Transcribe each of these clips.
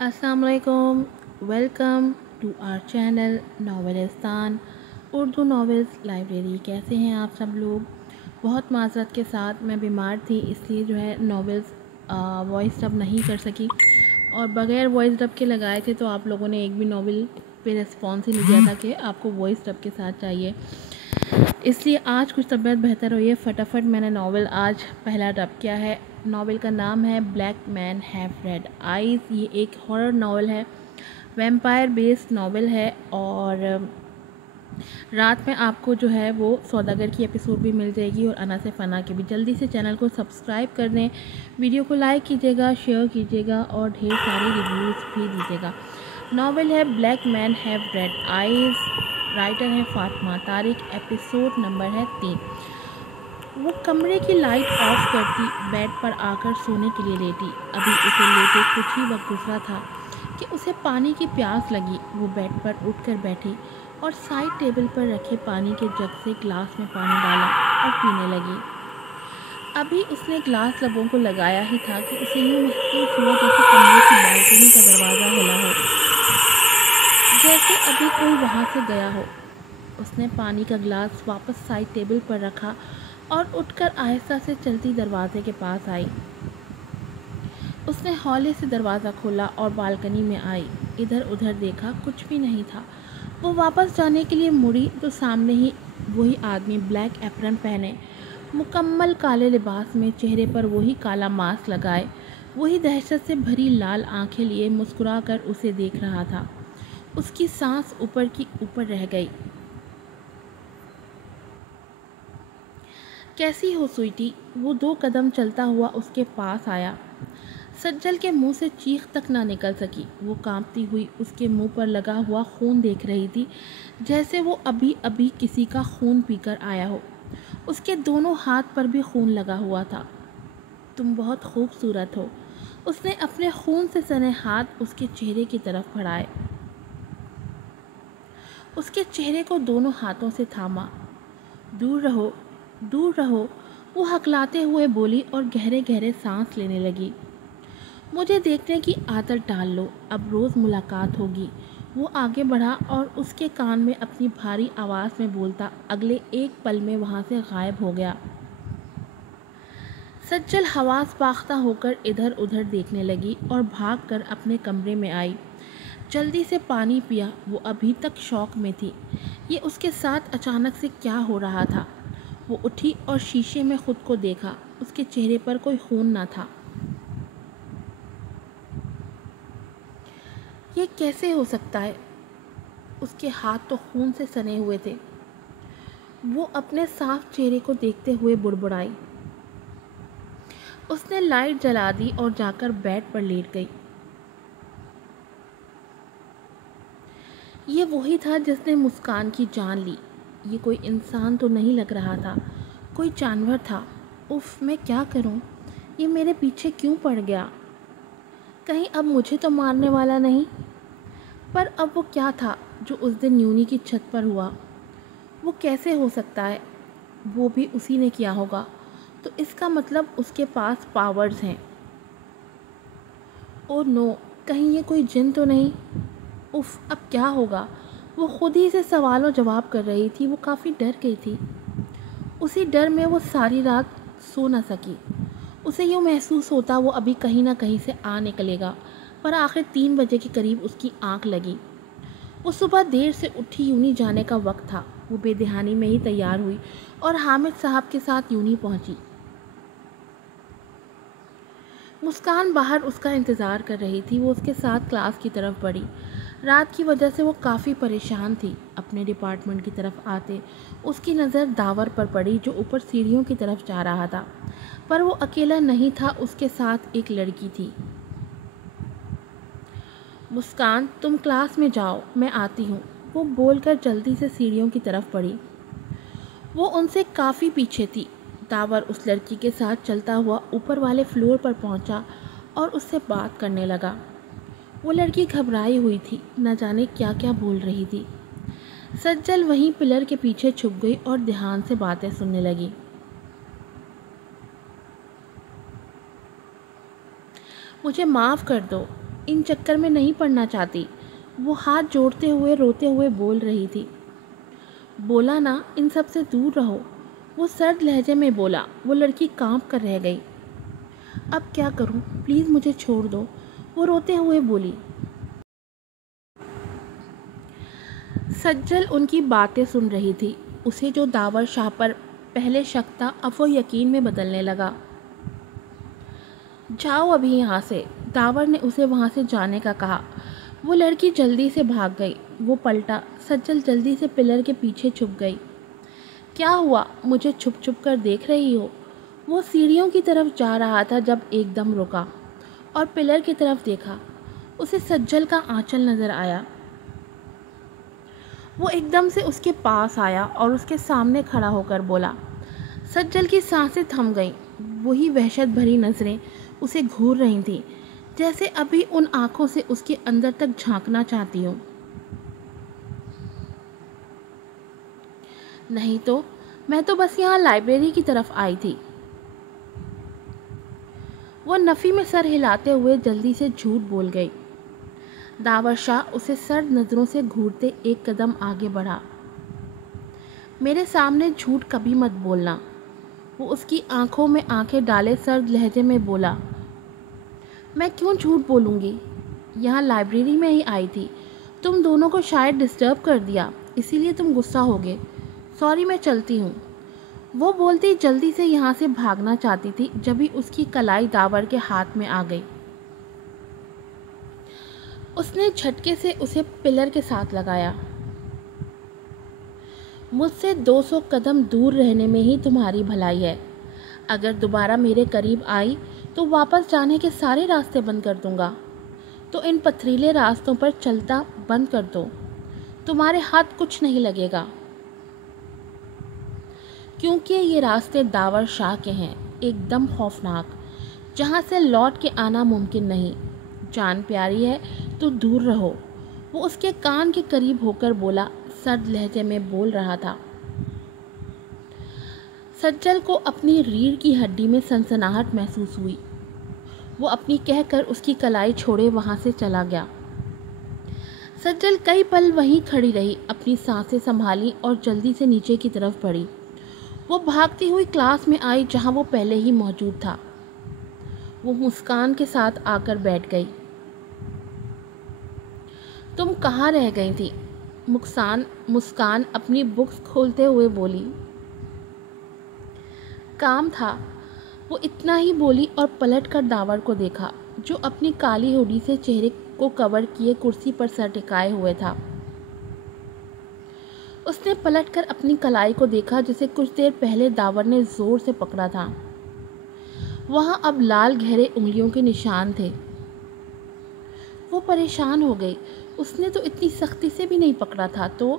अस्सलाम वालेकुम। Welcome to our channel Novelistan Urdu novels library. कैसे हैं आप सब लोग? बहुत माज़रत के साथ मैं बीमार थी, इसलिए जो है नॉवेल्स वॉइस डब नहीं कर सकी, और बग़ैर वॉइस डब के लगाए थे तो आप लोगों ने एक भी नॉवेल पे रिस्पॉन्स ही नहीं दिया था कि आपको वॉइस डब के साथ चाहिए। इसलिए आज कुछ तबीयत बेहतर हुई है, फटाफट मैंने नॉवेल आज पहला डब किया है। नॉवेल का नाम है black man have read eyes. ये एक हॉरर नॉवेल है, वैम्पायर बेस्ड नॉवेल है, और रात में आपको जो है वो सौदागर की एपिसोड भी मिल जाएगी और अना से फ़ना की भी। जल्दी से चैनल को सब्सक्राइब कर दें, वीडियो को लाइक कीजिएगा, शेयर कीजिएगा और ढेर सारे रिव्यूज़ भी दीजिएगा। नॉवेल है black man have read eyes, writer है फातिमा तारिक, एपिसोड नंबर है 3। वो कमरे की लाइट ऑफ करती बेड पर आकर सोने के लिए लेटी। अभी उसे लेटे कुछ ही वक्त गुजरा था कि उसे पानी की प्यास लगी। वो बेड पर उठकर बैठी और साइड टेबल पर रखे पानी के जग से ग्लास में पानी डाला और पीने लगी। अभी उसने ग्लास लबों को लगाया ही था कि उसे यूँ महसूस हुआ जैसे कमरे की बालकनी का दरवाज़ा हिला हो, जैसे अभी कोई वहाँ से गया हो। उसने पानी का ग्लास वापस साइड टेबल पर रखा और उठकर आहिस्ता से चलती दरवाजे के पास आई। उसने हौले से दरवाज़ा खोला और बालकनी में आई। इधर उधर देखा, कुछ भी नहीं था। वो वापस जाने के लिए मुड़ी तो सामने ही वही आदमी ब्लैक एप्रन पहने, मुकम्मल काले लिबास में, चेहरे पर वही काला मास्क लगाए, वही दहशत से भरी लाल आंखें लिए मुस्कुरा कर उसे देख रहा था। उसकी सांस ऊपर की ऊपर रह गई। कैसी हो स्वीटी? वो 2 कदम चलता हुआ उसके पास आया। सज्जल के मुंह से चीख तक ना निकल सकी। वो कांपती हुई उसके मुंह पर लगा हुआ खून देख रही थी, जैसे वो अभी अभी किसी का खून पीकर आया हो। उसके दोनों हाथ पर भी खून लगा हुआ था। तुम बहुत खूबसूरत हो। उसने अपने खून से सने हाथ उसके चेहरे की तरफ बढ़ाए, उसके चेहरे को दोनों हाथों से थामा। दूर रहो, दूर रहो, वो हकलाते हुए बोली और गहरे गहरे सांस लेने लगी। मुझे देखने की आदत डाल लो, अब रोज़ मुलाकात होगी। वो आगे बढ़ा और उसके कान में अपनी भारी आवाज़ में बोलता अगले एक पल में वहाँ से गायब हो गया। सज्जल हवास बाख्ता होकर इधर उधर देखने लगी और भागकर अपने कमरे में आई। जल्दी से पानी पिया। वो अभी तक शौक में थी। ये उसके साथ अचानक से क्या हो रहा था? वो उठी और शीशे में खुद को देखा। उसके चेहरे पर कोई खून ना था। ये कैसे हो सकता है? उसके हाथ तो खून से सने हुए थे। वो अपने साफ चेहरे को देखते हुए बुड़बुड़ाई। उसने लाइट जला दी और जाकर बेड पर लेट गई। ये वही था जिसने मुस्कान की जान ली। ये कोई इंसान तो नहीं लग रहा था, कोई जानवर था। उफ, मैं क्या करूं? ये मेरे पीछे क्यों पड़ गया? कहीं अब मुझे तो मारने वाला नहीं? पर अब वो क्या था जो उस दिन यूनी की छत पर हुआ? वो कैसे हो सकता है? वो भी उसी ने किया होगा, तो इसका मतलब उसके पास पावर्स हैं। ओ नो, कहीं ये कोई जिन तो नहीं? उफ, अब क्या होगा? वो खुद ही से सवालों जवाब कर रही थी। वो काफ़ी डर गई थी। उसी डर में वो सारी रात सो न सकी। उसे यूँ महसूस होता वो अभी कहीं ना कहीं से आ निकलेगा, पर आखिर 3 बजे के करीब उसकी आंख लगी। वो सुबह देर से उठी, यूनी जाने का वक्त था। वो बेदहानी में ही तैयार हुई और हामिद साहब के साथ यूनी पहुंची। मुस्कान बाहर उसका इंतज़ार कर रही थी। वो उसके साथ क्लास की तरफ बढ़ी। रात की वजह से वो काफ़ी परेशान थी। अपने डिपार्टमेंट की तरफ आते उसकी नज़र दावर पर पड़ी, जो ऊपर सीढ़ियों की तरफ जा रहा था। पर वो अकेला नहीं था, उसके साथ एक लड़की थी। मुस्कान, तुम क्लास में जाओ, मैं आती हूँ, वो बोलकर जल्दी से सीढ़ियों की तरफ बढ़ी। वो उनसे काफ़ी पीछे थी। दावर उस लड़की के साथ चलता हुआ ऊपर वाले फ्लोर पर पहुंचा और उससे बात करने लगा। वो लड़की घबराई हुई थी, न जाने क्या क्या बोल रही थी। सज्जल वहीं पिलर के पीछे छुप गई और ध्यान से बातें सुनने लगी। मुझे माफ़ कर दो, ان چکر میں نہیں پڑنا چاہتی، وہ ہاتھ جوڑتے ہوئے روتے ہوئے بول رہی تھی۔ بولا نا ان سب سے دور رہو، وہ سرد لہجے میں بولا۔ وہ لڑکی کانپ کر رہ گئی۔ اب کیا کروں، پلیز مجھے چھوڑ دو، وہ روتے ہوئے بولی۔ سجل ان کی باتیں سن رہی تھی۔ اسے جو داور شاہ پر پہلے شک تھا اب وہ یقین میں بدلنے لگا۔ جاؤ ابھی یہاں سے، داور نے اسے وہاں سے جانے کا کہا۔ وہ لڑکی جلدی سے بھاگ گئی۔ وہ پلٹا، سجل جلدی سے پلر کے پیچھے چھپ گئی۔ کیا ہوا، مجھے چھپ چھپ کر دیکھ رہی ہو؟ وہ سیڑھیوں کی طرف جا رہا تھا جب ایک دم رکا اور پلر کی طرف دیکھا۔ اسے سجل کا آنچل نظر آیا۔ وہ ایک دم سے اس کے پاس آیا اور اس کے سامنے کھڑا ہو کر بولا۔ سجل کی سانسیں تھم گئیں۔ وہی وحشت بھری نظریں اسے گھور رہی تھیں، جیسے ابھی ان آنکھوں سے اس کے اندر تک جھانکنا چاہتی ہوں۔ نہیں تو، میں تو بس یہاں لائبریری کی طرف آئی تھی۔ وہ نفی میں سر ہلاتے ہوئے جلدی سے جھوٹ بول گئی۔ داور شاہ اسے سرد نظروں سے گھورتے ایک قدم آگے بڑھا۔ میرے سامنے جھوٹ کبھی مت بولنا، وہ اس کی آنکھوں میں آنکھیں ڈالے سرد لہجے میں بولا۔ میں کیوں جھوٹ بولوں گی؟ یہاں لائبریری میں ہی آئی تھی، تم دونوں کو شاید ڈسٹرب کر دیا، اسی لیے تم غصہ ہوگے۔ سوری، میں چلتی ہوں۔ وہ بولتی جلدی سے یہاں سے بھاگنا چاہتی تھی، جبھی اس کی کلائی داور کے ہاتھ میں آ گئی۔ اس نے جھٹکے سے اسے پلر کے ساتھ لگایا۔ مجھ سے 200 قدم دور رہنے میں ہی تمہاری بھلائی ہے۔ اگر دوبارہ میرے قریب آئی تو واپس جانے کے سارے راستے بند کر دوں گا۔ تو ان پتھریلے راستوں پر چلتا بند کر دو، تمہارے ہاتھ کچھ نہیں لگے گا، کیونکہ یہ راستے داور شاہ کے ہیں، ایک دم خوفناک، جہاں سے لوٹ کے آنا ممکن نہیں۔ جان پیاری ہے تو دور رہو۔ وہ اس کے کان کے قریب ہو کر بولا، سرد لہجے میں بول رہا تھا۔ سجل کو اپنی ریڑھ کی ہڈی میں سنسناہٹ محسوس ہوئی۔ وہ اپنی کہہ کر اس کی کلائی چھوڑے وہاں سے چلا گیا۔ سجل کئی پل وہیں کھڑی رہی، اپنی سانسیں سنبھالی اور جلدی سے نیچے کی طرف بڑھی۔ وہ بھاگتی ہوئی کلاس میں آئی جہاں وہ پہلے ہی موجود تھا۔ وہ مسکان کے ساتھ آ کر بیٹھ گئی۔ تم کہاں رہ گئی تھی؟ مسکان اپنی بکس کھولتے ہوئے بولی۔ کام تھا، وہ اتنا ہی بولی اور پلٹ کر داور کو دیکھا، جو اپنی کالی ہوڈی سے چہرے کو کور کیے کرسی پر سر ٹکائے ہوئے تھا۔ اس نے پلٹ کر اپنی کلائی کو دیکھا جسے کچھ دیر پہلے داور نے زور سے پکڑا تھا۔ وہاں اب لال گہرے انگلیوں کے نشان تھے۔ وہ پریشان ہو گئی، اس نے تو اتنی سختی سے بھی نہیں پکڑا تھا تو۔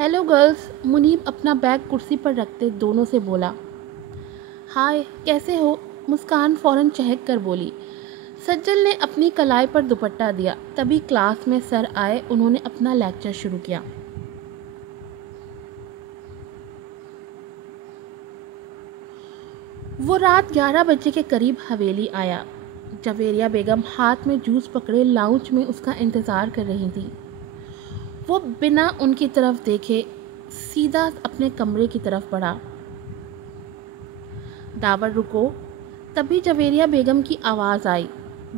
ہیلو گرلز، منیب اپنا بیگ کرسی پر رکھتے دونوں سے بولا۔ ہائے، کیسے ہو؟ مسکان فوراً چہک کر بولی۔ سجل نے اپنی کلائی پر دوپٹہ دیا، تبھی کلاس میں سر آئے۔ انہوں نے اپنا لیکچر شروع کیا۔ وہ رات 11 بجے کے قریب حویلی آیا۔ جویریہ بیگم ہاتھ میں جوس پکڑے لاؤنج میں اس کا انتظار کر رہی تھی۔ وہ بنا ان کی طرف دیکھے سیدھا اپنے کمرے کی طرف بڑھا۔ داور رکو، تبھی جویریہ بیگم کی آواز آئی۔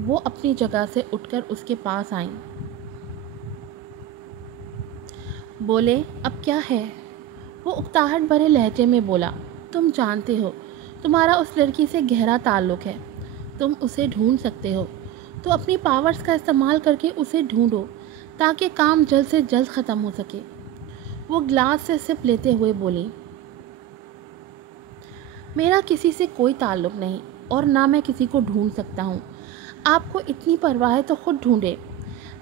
وہ اپنی جگہ سے اٹھ کر اس کے پاس آئیں۔ بولے، اب کیا ہے؟ وہ اکتاہٹ بھرے لہجے میں بولا۔ تم جانتے ہو تمہارا اس لڑکی سے گہرا تعلق ہے، تم اسے ڈھونڈ سکتے ہو تو اپنی پاورز کا استعمال کر کے اسے ڈھونڈو تاکہ کام جلد سے جلد ختم ہو سکے۔ وہ گلاس سے سپ لیتے ہوئے بولی۔ میرا کسی سے کوئی تعلق نہیں اور نہ میں کسی کو ڈھونڈ سکتا ہوں۔ آپ کو اتنی پرواہ ہے تو خود ڈھونڈے۔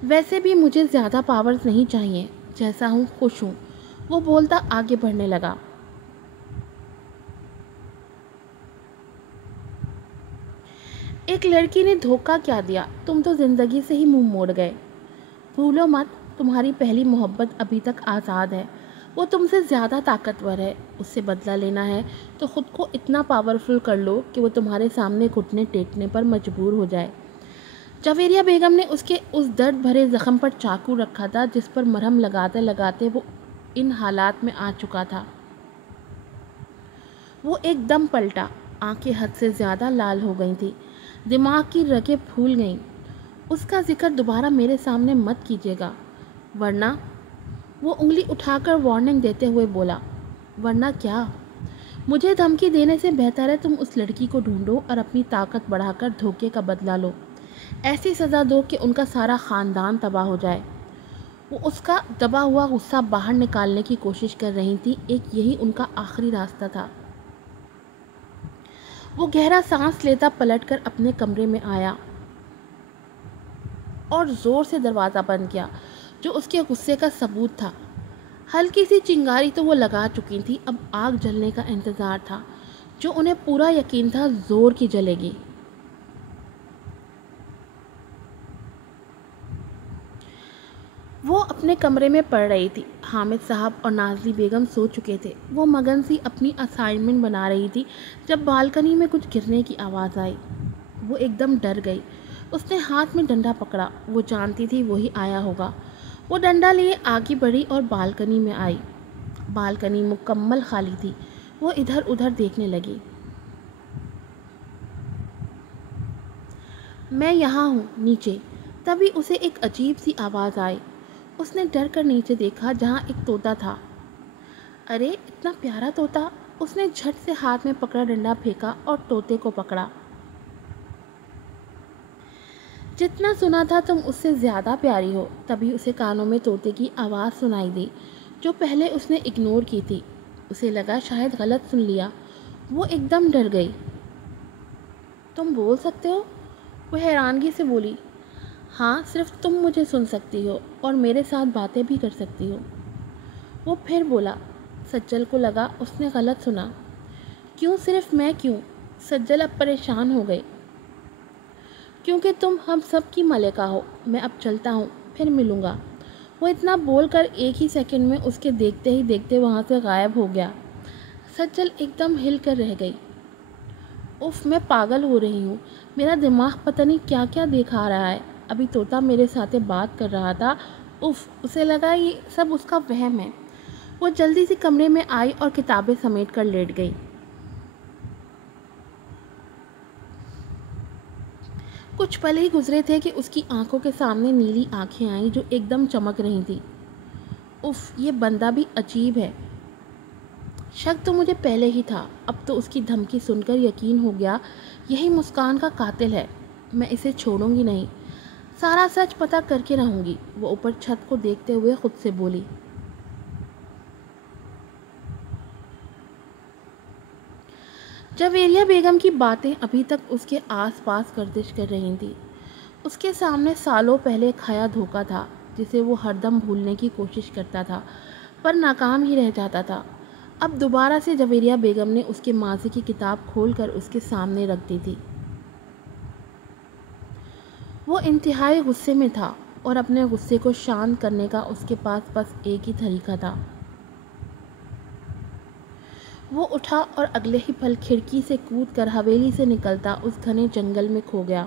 ویسے بھی مجھے زیادہ پاورز نہیں چاہیے، جیسا ہوں خوش ہوں۔ وہ بولتا آگے بڑھنے لگا۔ ایک لڑکی نے دھوکہ کیا دیا، تم تو زندگی سے ہی منہ موڑ گئے۔ بھولو مت، تمہاری پہلی محبت ابھی تک آزاد ہے، وہ تم سے زیادہ طاقتور ہے۔ اس سے بدلہ لینا ہے تو خود کو اتنا پاورفل کر لو کہ وہ تمہارے سامنے گھٹنے ٹیکنے پر مجبور ہو جائے۔ जवेरिया बेगम ने उसके उस दर्द भरे ज़ख्म पर चाकू रखा था जिस पर मरहम लगाते लगाते वो इन हालात में आ चुका था। वो एकदम पलटा, आंखें हद से ज़्यादा लाल हो गई थी, दिमाग की रगें फूल गईं। उसका जिक्र दोबारा मेरे सामने मत कीजिएगा, वरना, वो उंगली उठाकर वार्निंग देते हुए बोला। वरना क्या? मुझे धमकी देने से बेहतर है तुम उस लड़की को ढूंढो और अपनी ताकत बढ़ाकर धोखे का बदला लो। ऐसी सज़ा दो कि उनका सारा ख़ानदान तबाह हो जाए। वो उसका दबा हुआ गुस्सा बाहर निकालने की कोशिश कर रही थी। एक यही उनका आखिरी रास्ता था। वो गहरा सांस लेता पलटकर अपने कमरे में आया और ज़ोर से दरवाज़ा बंद किया, जो उसके गुस्से का सबूत था। हल्की सी चिंगारी तो वो लगा चुकी थी, अब आग जलने का इंतज़ार था, जो उन्हें पूरा यकीन था ज़ोर की जलेगी। वो अपने कमरे में पढ़ रही थी। हामिद साहब और नाज़ली बेगम सो चुके थे। वो मगन सी अपनी असाइनमेंट बना रही थी जब बालकनी में कुछ गिरने की आवाज़ आई। वो एकदम डर गई। उसने हाथ में डंडा पकड़ा। वो जानती थी वही आया होगा। वो डंडा लिए आगे बढ़ी और बालकनी में आई। बालकनी मुकम्मल खाली थी। वो इधर उधर देखने लगी। मैं यहाँ हूँ, नीचे। तभी उसे एक अजीब सी आवाज़ आई। उसने डर कर नीचे देखा, जहाँ एक तोता था। अरे, इतना प्यारा तोता! उसने झट से हाथ में पकड़ा डंडा फेंका और तोते को पकड़ा। जितना सुना था तुम उससे ज़्यादा प्यारी हो। तभी उसे कानों में तोते की आवाज़ सुनाई दी, जो पहले उसने इग्नोर की थी। उसे लगा शायद गलत सुन लिया। वो एकदम डर गई। तुम बोल सकते हो? वो हैरानगी से बोली। हाँ, सिर्फ तुम मुझे सुन सकती हो और मेरे साथ बातें भी कर सकती हो। वो फिर बोला। सज्जल को लगा उसने गलत सुना। क्यों सिर्फ मैं क्यों? सज्जल अब परेशान हो गई। क्योंकि तुम हम सब की मलिका हो। मैं अब चलता हूँ, फिर मिलूँगा। वो इतना बोलकर एक ही सेकंड में उसके देखते ही देखते वहाँ से गायब हो गया। सज्जल एकदम हिल कर रह गई। उफ, मैं पागल हो रही हूँ। मेरा दिमाग पता नहीं क्या क्या दिखा रहा है। अभी तोता मेरे साथ बात कर रहा था। उफ, उसे लगा ये सब उसका वहम है। वो जल्दी से कमरे में आई और किताबें समेट कर लेट गई। कुछ पल ही गुजरे थे कि उसकी आंखों के सामने नीली आंखें आईं जो एकदम चमक रही थी। उफ, ये बंदा भी अजीब है। शक तो मुझे पहले ही था, अब तो उसकी धमकी सुनकर यकीन हो गया यही मुस्कान का कातिल है। मैं इसे छोड़ूंगी नहीं, सारा सच पता करके रहूंगी। वो ऊपर छत को देखते हुए खुद से बोली। जवेरिया बेगम की बातें अभी तक उसके आसपास गर्दिश कर रही थी। उसके सामने सालों पहले खाया धोखा था, जिसे वो हरदम भूलने की कोशिश करता था, पर नाकाम ही रह जाता था। अब दोबारा से जवेरिया बेगम ने उसके माज़ी की किताब खोलकर उसके सामने रख दी थी। वो इंतहाई गुस्से में था और अपने गुस्से को शांत करने का उसके पास बस एक ही तरीका था। वो उठा और अगले ही पल खिड़की से कूदकर हवेली से निकलता उस घने जंगल में खो गया।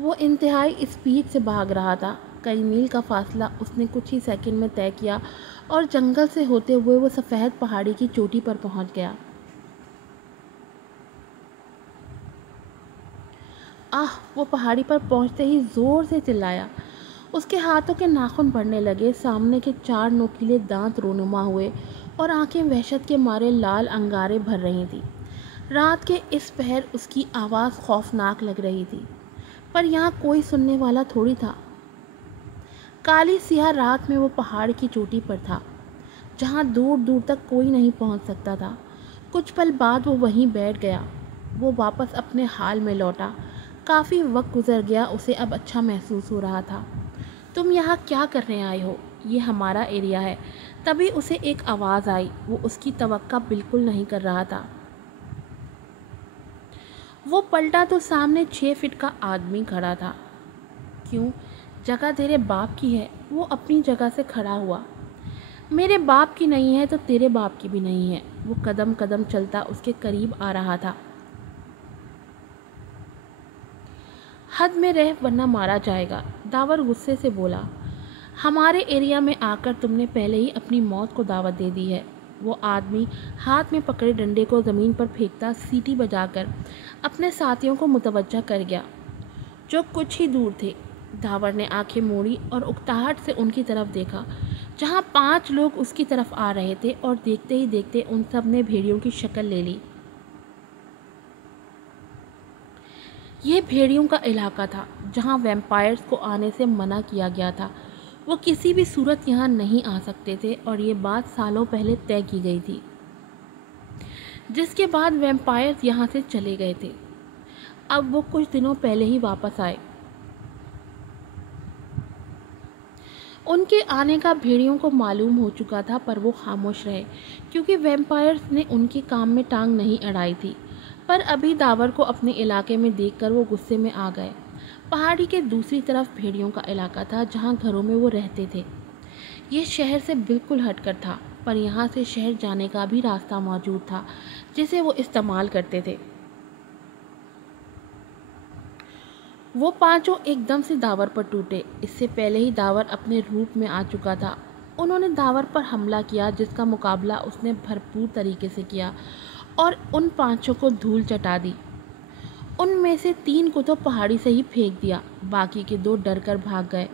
वो इंतहाई स्पीड से भाग रहा था। कई मील का फासला उसने कुछ ही सेकंड में तय किया और जंगल से होते हुए वो सफ़ेद पहाड़ी की चोटी पर पहुंच गया। आह! वो पहाड़ी पर पहुंचते ही ज़ोर से चिल्लाया। उसके हाथों के नाखून बढ़ने लगे, सामने के 4 नोकीले दांत रोनुमा हुए और आंखें वहशत के मारे लाल अंगारे भर रही थीं। रात के इस पहर उसकी आवाज़ खौफनाक लग रही थी, पर यहाँ कोई सुनने वाला थोड़ी था। काली सियाह रात में वो पहाड़ की चोटी पर था, जहाँ दूर दूर तक कोई नहीं पहुँच सकता था। कुछ पल बाद वो वहीं बैठ गया। वो वापस अपने हाल में लौटा। काफ़ी वक्त गुजर गया, उसे अब अच्छा महसूस हो रहा था। तुम यहाँ क्या करने आए हो? ये हमारा एरिया है। तभी उसे एक आवाज़ आई। वो उसकी तवक्का बिल्कुल नहीं कर रहा था। वो पलटा तो सामने 6 फीट का आदमी खड़ा था। क्यों? जगह तेरे बाप की है। वो अपनी जगह से खड़ा हुआ। मेरे बाप की नहीं है तो तेरे बाप की भी नहीं है। वो कदम कदम चलता उसके करीब आ रहा था। حد میں رہ ورنہ مارا جائے گا۔ داور غصے سے بولا، ہمارے ایریا میں آ کر تم نے پہلے ہی اپنی موت کو دعوت دے دی ہے۔ وہ آدمی ہاتھ میں پکڑے ڈنڈے کو زمین پر پھینکتا سیٹی بجا کر اپنے ساتھیوں کو متوجہ کر گیا جو کچھ ہی دور تھے۔ داور نے آنکھیں موڑی اور اکتاہٹ سے ان کی طرف دیکھا جہاں 5 لوگ اس کی طرف آ رہے تھے، اور دیکھتے ہی دیکھتے ان سب نے بھیڑیوں کی شکل لے لی۔ یہ بھیڑیوں کا علاقہ تھا جہاں ویمپائرز کو آنے سے منع کیا گیا تھا۔ وہ کسی بھی صورت یہاں نہیں آ سکتے تھے، اور یہ بات سالوں پہلے طے کی گئی تھی، جس کے بعد ویمپائرز یہاں سے چلے گئے تھے۔ اب وہ کچھ دنوں پہلے ہی واپس آئے۔ ان کے آنے کا بھیڑیوں کو معلوم ہو چکا تھا، پر وہ خاموش رہے کیونکہ ویمپائرز نے ان کے کام میں ٹانگ نہیں اڑائی تھی۔ پر ابھی داور کو اپنے علاقے میں دیکھ کر وہ غصے میں آ گئے۔ پہاڑی کے دوسری طرف بھیڑیوں کا علاقہ تھا جہاں گھروں میں وہ رہتے تھے۔ یہ شہر سے بالکل ہٹ کر تھا، پر یہاں سے شہر جانے کا بھی راستہ موجود تھا جسے وہ استعمال کرتے تھے۔ وہ 5 ایک دم سے داور پر ٹوٹے۔ اس سے پہلے ہی داور اپنے روپ میں آ چکا تھا۔ انہوں نے داور پر حملہ کیا، جس کا مقابلہ اس نے بھرپور طریقے سے کیا اور ان 5 کو دھول چٹا دی۔ ان میں سے 3 کو تو پہاڑی سے ہی پھینک دیا، باقی کے 2 ڈر کر بھاگ گئے۔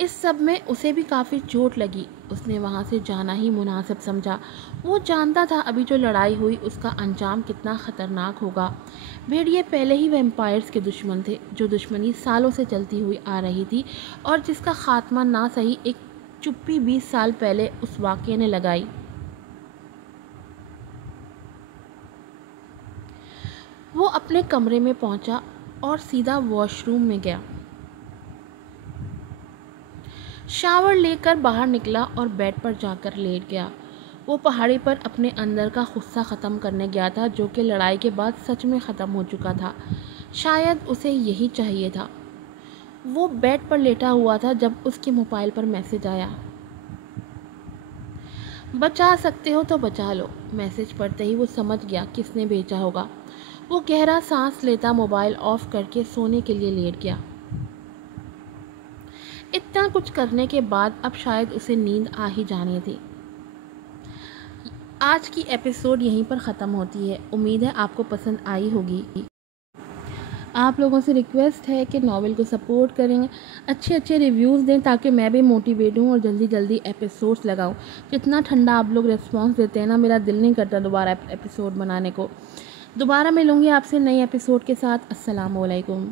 اس سب میں اسے بھی کافی چوٹ لگی۔ اس نے وہاں سے جانا ہی مناسب سمجھا۔ وہ جانتا تھا ابھی جو لڑائی ہوئی اس کا انجام کتنا خطرناک ہوگا۔ بھیڑیے پہلے ہی ویمپائرز کے دشمن تھے، جو دشمنی سالوں سے چلتی ہوئی آ رہی تھی اور جس کا خاتمہ نہ صحیح ایک چپی 20 سال پہلے اس واقعے نے لگائی۔ وہ اپنے کمرے میں پہنچا اور سیدھا واش روم میں گیا۔ شاور لے کر باہر نکلا اور بیڈ پر جا کر لیٹ گیا۔ وہ پہاڑی پر اپنے اندر کا غصہ ختم کرنے گیا تھا، جو کہ لڑائی کے بعد سچ میں ختم ہو چکا تھا۔ شاید اسے یہی چاہیے تھا۔ وہ بیڈ پر لیٹا ہوا تھا جب اس کے موبائل پر میسج آیا۔ بچا سکتے ہو تو بچا لو۔ میسج پڑھتے ہی وہ سمجھ گیا کس نے بھیجا ہوگا۔ وہ گہرا سانس لیتا موبائل آف کر کے سونے کے لیے لیٹ گیا۔ اتنا کچھ کرنے کے بعد اب شاید اسے نیند آ ہی جانی تھی۔ آج کی ایپیسوڈ یہیں پر ختم ہوتی ہے۔ امید ہے آپ کو پسند آئی ہوگی۔ آپ لوگوں سے ریکویسٹ ہے کہ ناول کو سپورٹ کریں، اچھے ریویوز دیں تاکہ میں بھی موٹیویٹ ہوں اور جلدی ایپیسوڈز لگاؤں۔ جتنا ٹھنڈا آپ لوگ ریسپانس دیتے ہیں نا، میرا دل نہیں کرتا دوبارہ ایپیسوڈ بنانے کو۔ دوبارہ ملوں گی آپ سے نئی ایپیسوڈ کے ساتھ۔ السلام علیکم۔